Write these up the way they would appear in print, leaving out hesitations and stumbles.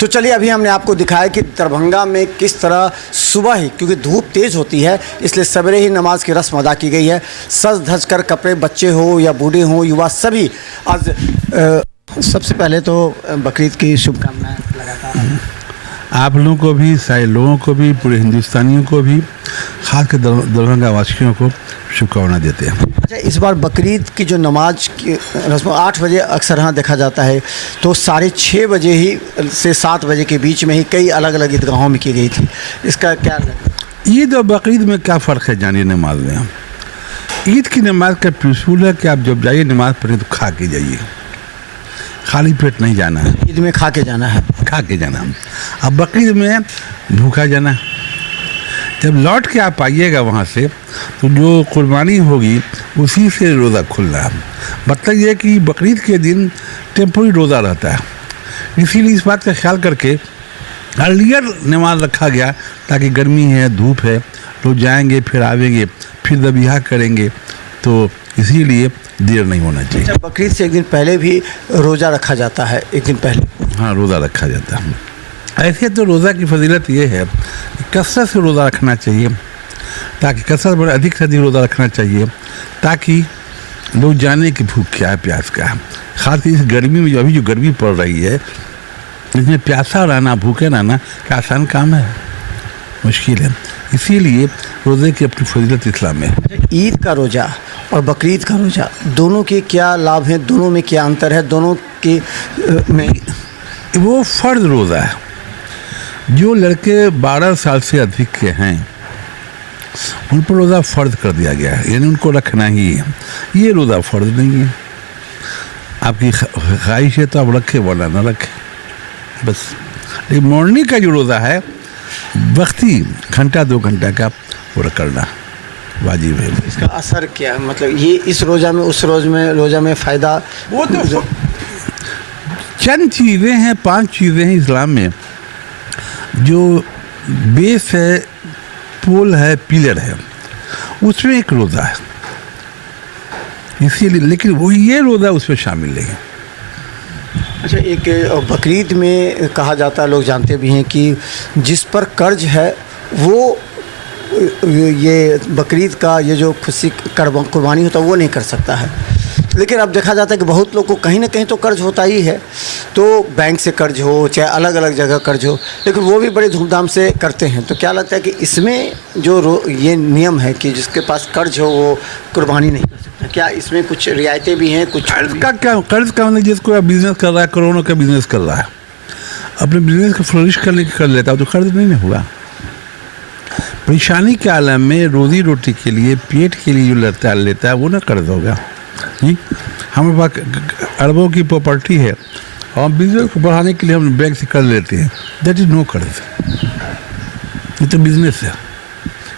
तो चलिए अभी हमने आपको दिखाया कि दरभंगा में किस तरह सुबह ही, क्योंकि धूप तेज़ होती है इसलिए सवेरे ही नमाज की रस्म अदा की गई है। सज धज कर कपड़े, बच्चे हो या बूढ़े हों, युवा सभी आज सबसे पहले तो बकरीद की शुभकामनाएं लगातार आप लोगों को भी, सारे लोगों को भी, पूरे हिंदुस्तानियों को भी, खासकर दरभंगा वासियों को शुभकामनाएं देते हैं। अच्छा, इस बार बकरीद की जो नमाज की रस्म 8 बजे अक्सर यहाँ देखा जाता है, तो 6:30 बजे ही से 7 बजे के बीच में ही कई अलग अलग ईदगाहों में की गई थी। इसका क्या ईद और बकरीद में क्या फ़र्क है जानिए नमाज में। ईद की नमाज का प्रिंसिपल है कि आप जब जाइए नमाज पढ़े तो खा के जाइए, खाली पेट नहीं जाना है। ईद में खा के जाना है, खा के जाना। अब बकरीद में भूखा जाना। जब लौट के आप आइएगा वहाँ से तो जो कुर्बानी होगी उसी से रोज़ा खुलना है। मतलब ये कि बकरीद के दिन टेम्पोरी रोज़ा रहता है, इसीलिए इस बात का ख्याल करके अर्लियर नमाज रखा गया ताकि गर्मी है, धूप है, लोग जाएंगे फिर आवेंगे फिर दबिया करेंगे, तो इसीलिए देर नहीं होना चाहिए। अच्छा, बकरीद से एक दिन पहले भी रोज़ा रखा जाता है, एक दिन पहले। हाँ, रोज़ा रखा जाता है। ऐसे तो रोज़ा की फजीलत ये है कि कसरत से रोज़ा रखना चाहिए, ताकि कसरत बड़े अधिक से अधिक रोज़ा रखना चाहिए ताकि लोग जाने कि भूख क्या है, प्यास क्या है। खास इस गर्मी में अभी जो गर्मी पड़ रही है, इसमें प्यासा रहना, भूखे रहना क्या आसान काम है, मुश्किल है। इसीलिए रोज़े की अपनी फजीलत इस्लाम में है। ईद का रोज़ा और बकरीद का रोज़ा दोनों के क्या लाभ हैं, दोनों में क्या अंतर है, दोनों के में वो फ़र्ज रोज़ा है। जो लड़के 12 साल से अधिक के हैं उन पर रोज़ा फ़र्ज कर दिया गया है, यानी उनको रखना ही है। ये रोज़ा फ़र्ज नहीं है, आपकी ख्वाहिश है तो आप रखें वरना ना रखें बस। लेकिन मॉर्निंग का जो रोज़ा है वक्ती घंटा 2 घंटा का पूरा करना वाजिब है। इसका असर क्या है, मतलब ये इस रोज़ा में उस रोज़ा में फ़ायदा, वो तो चंद चीज़ें हैं, 5 चीज़ें हैं इस्लाम में जो बेस है, पोल है, पिलर है, उसमें एक रोज़ा है इसीलिए, लेकिन वो ये रोज़ा उसमें शामिल नहीं है। अच्छा, एक बकरीद में कहा जाता है, लोग जानते भी हैं कि जिस पर कर्ज है वो ये बकरीद का ये जो खुशी कुर्बानी होता है वो नहीं कर सकता है। लेकिन अब देखा जाता है कि बहुत लोग को कहीं ना कहीं तो कर्ज होता ही है, तो बैंक से कर्ज हो चाहे अलग अलग जगह कर्ज हो, लेकिन वो भी बड़े धूमधाम से करते हैं। तो क्या लगता है कि इसमें जो ये नियम है कि जिसके पास कर्ज हो वो कुर्बानी नहीं कर सकता, क्या इसमें कुछ रियायतें भी हैं? कुछ कर्ज का क्या, कर्ज का मतलब जिसको बिजनेस कर रहा है, करोड़ों का बिजनेस कर रहा है, अपने बिजनेस को फ्लोरिश करने कर लेता है तो कर्ज नहीं हुआ। परेशानी के आलम में रोजी रोटी के लिए, पेट के लिए जो लेता है वो ना कर्ज होगा। जी, हमारे पास अरबों की प्रॉपर्टी है और बिजनेस को बढ़ाने के लिए हम बैंक से कर्ज लेते हैं, दैट इज़ नो कर्ज, ये तो बिजनेस है।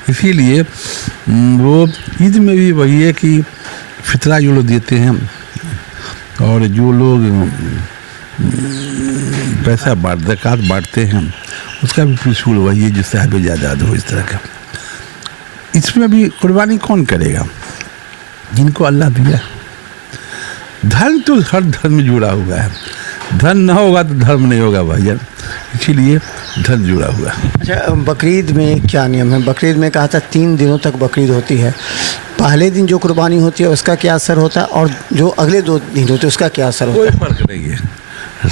इसीलिए वो ईद में भी वही है कि फितरा जो लोग देते हैं और जो लोग पैसा ज़कात बांटते हैं उसका भी प्रिंसिपल वही है जो साहिब जायदाद हो इस तरह का। इसमें भी कुर्बानी कौन करेगा? जिनको अल्लाह दिया। धन तो हर धर्म में जुड़ा हुआ है, धन ना होगा तो धर्म नहीं होगा भाईजान, इसीलिए धन जुड़ा हुआ है। अच्छा, बकरीद में क्या नियम है? बकरीद में कहा था 3 दिनों तक बकरीद होती है। पहले दिन जो कुर्बानी होती है उसका क्या असर होता है और जो अगले 2 दिन होते हैं उसका क्या असर होता है? कोई फर्क नहीं है,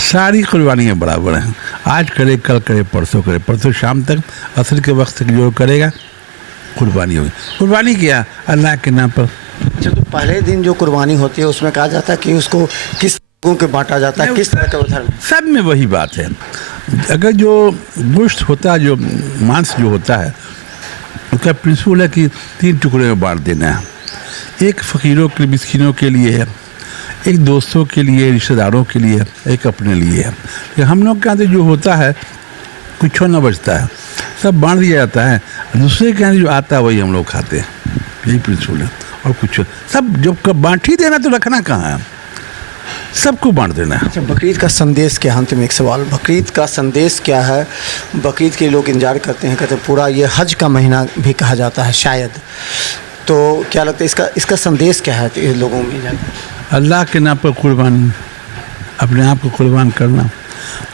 सारी कुर्बानियाँ बराबर हैं। आज करे, कल करे, परसों करे, परसों शाम तक असर के वक्त तक जो करेगा कुर्बानी होगी। कुर्बानी क्या? अल्लाह के नाम पर। अच्छा, तो पहले दिन जो कुर्बानी होती है उसमें कहा जाता है कि उसको किस लोगों के बांटा जाता है, किस तरह का धर्म? सब में वही बात है। अगर जो गोश्त होता है, जो मांस जो होता है, उसका प्रिंसिपल है कि 3 टुकड़े में बांट देना है। एक फ़कीरों के, मिस्किनों के लिए है, एक दोस्तों के लिए, रिश्तेदारों के लिए, एक अपने लिए है। कि हम लोग के यहाँ जो होता है कुछ ना बचता है, सब बांट दिया जाता है, दूसरे के यहाँ जो आता है वही हम लोग खाते हैं, यही प्रिंसिपल है। और कुछ सब जब बांट ही देना तो रखना कहाँ है, सबको बांट देना है। अच्छा, बकरीद का संदेश क्या? अंत में एक सवाल, बकरीद का संदेश क्या है? बकरीद के लोग इंतजार करते हैं, कहते हैं पूरा ये हज का महीना भी कहा जाता है शायद, तो क्या लगता है इसका संदेश क्या है लोगों में? अल्लाह के नाम पर कुर्बानी, अपने आप को कुर्बान करना,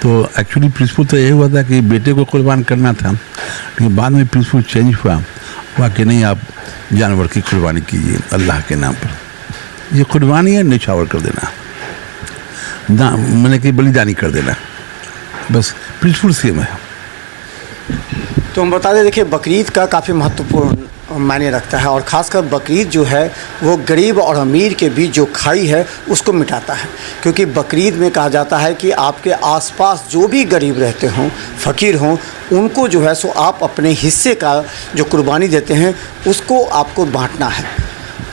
तो एक्चुअली प्रिंसिपल तो यही हुआ था कि बेटे को कुर्बान करना था, लेकिन बाद में प्रिंसिपल चेंज हुआ कि नहीं, आप जानवर की कुर्बानी कीजिए अल्लाह के नाम पर। ये कुर्बानी है, निछावर कर देना, मैंने कि बलिदानी कर देना, बस प्रिंसिपल सेम है। तो हम बता दें, देखिए बकरीद का काफ़ी महत्वपूर्ण मायने रखता है और ख़ासकर बकरीद जो है वो गरीब और अमीर के बीच जो खाई है उसको मिटाता है, क्योंकि बकरीद में कहा जाता है कि आपके आसपास जो भी गरीब रहते हों, फ़कीर हों, उनको जो है सो आप अपने हिस्से का जो कुर्बानी देते हैं उसको आपको बांटना है।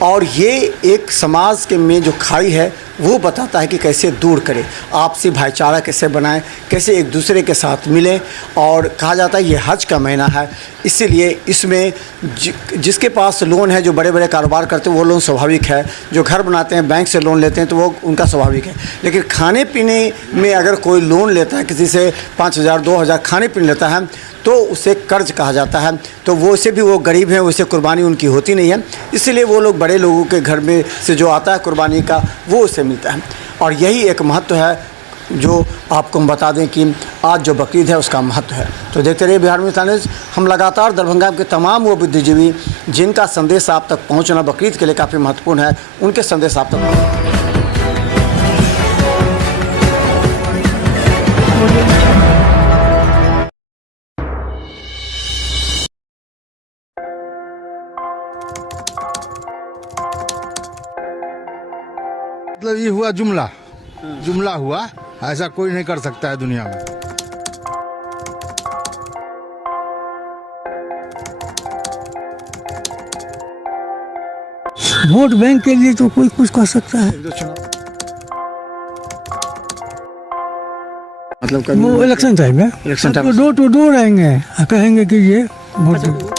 और ये एक समाज के में जो खाई है वो बताता है कि कैसे दूर करें, आपसी भाईचारा कैसे बनाएं, कैसे एक दूसरे के साथ मिलें। और कहा जाता है ये हज का महीना है, इसीलिए इसमें जिसके पास लोन है, जो बड़े बड़े कारोबार करते हैं वो लोन स्वाभाविक है, जो घर बनाते हैं बैंक से लोन लेते हैं तो वो उनका स्वाभाविक है। लेकिन खाने पीने में अगर कोई लोन लेता है, किसी से 5,000 2,000 खाने पीने लेता है तो उसे कर्ज कहा जाता है। तो वो से भी वो गरीब हैं, उसे कुर्बानी उनकी होती नहीं है, इसलिए वो लोग बड़े लोगों के घर में से जो आता है कुर्बानी का वो उसे मिलता है। और यही एक महत्व है जो आपको हम बता दें कि आज जो बकरीद है उसका महत्व है। तो देखते रहिए बिहार मिर्च न्यूज़। हम लगातार दरभंगा के तमाम वो बुद्धिजीवी जिनका संदेश आप तक पहुँचना बकरीद के लिए काफ़ी महत्वपूर्ण है, उनके संदेश आप तक मतलब ये हुआ जुमला हुआ, ऐसा कोई नहीं कर सकता है दुनिया में। वोट बैंक के लिए तो कोई कुछ कह सकता है, मतलब वो इलेक्शन टाइम है, election time door to door आएंगे, कहेंगे कि ये वोट